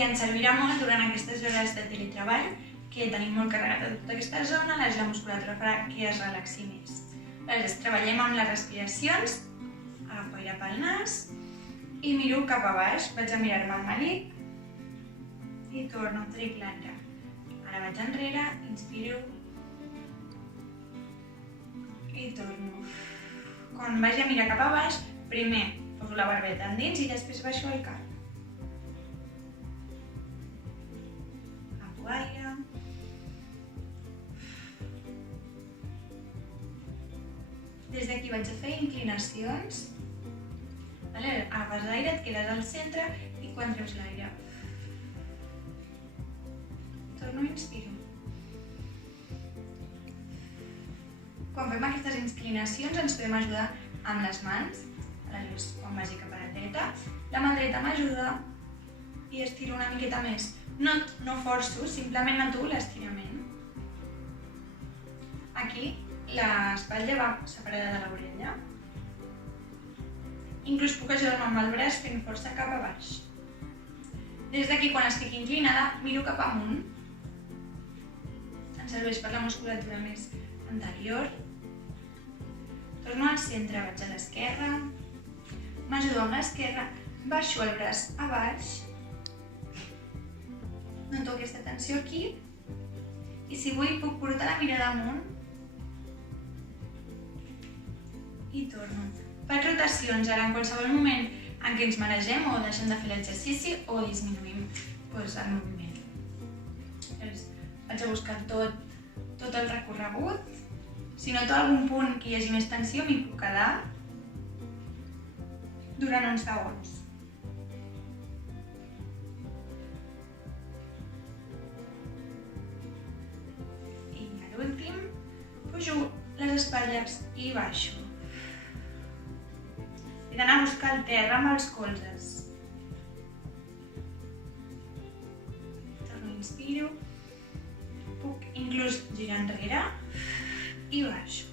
I ens servirà molt durant aquestes hores de teletreball, que tenim molt carregat a tota aquesta zona, la musculatura farà que es relaxi més. Aleshores, treballem amb les respiracions, agafo aire pel nas i miro cap a baix, vaig a mirar-me al melic i torno, trec l'aire. Ara vaig enrere, inspiro i torno. Quan vagi a mirar cap a baix, primer poso la barbeta endins i després baixo el cap. Agafo aire. Des d'aquí vaig a fer inclinacions. Agafes l'aire, et quedes al centre i quan treus l'aire torno i inspiro. Quan fem aquestes inclinacions ens podem ajudar amb les mans. Aleshores, quan vagi cap a la dreta, la mà dreta m'ajuda i estiro una miqueta més. No forço, simplement noto l'estirament. Aquí l'espatlla va separada de l'orella. Inclús puc ajudar-me amb el braç fent força cap a baix. Des d'aquí, quan estic inclinada, miro cap amunt. Ens serveix per la musculatura més anterior. Torno al centre, vaig a l'esquerra. M'ajudo amb l'esquerra, baixo el braç a baix. Noto aquesta tensió aquí. I si vull, puc portar la mirada amunt. I torno. Faig rotacions ara en qualsevol moment en què ens maregem o deixem de fer l'exercici o disminuïm el moviment. Vaig a buscar tot el recorregut. Si noto algun punt que hi hagi més tensió, m'hi puc quedar durant uns segons. I per últim, pujo les espatlles i baixo. He d'anar a buscar el terra amb els colzes. Torno, inspiro. Puc inclús girar enrere i baixo.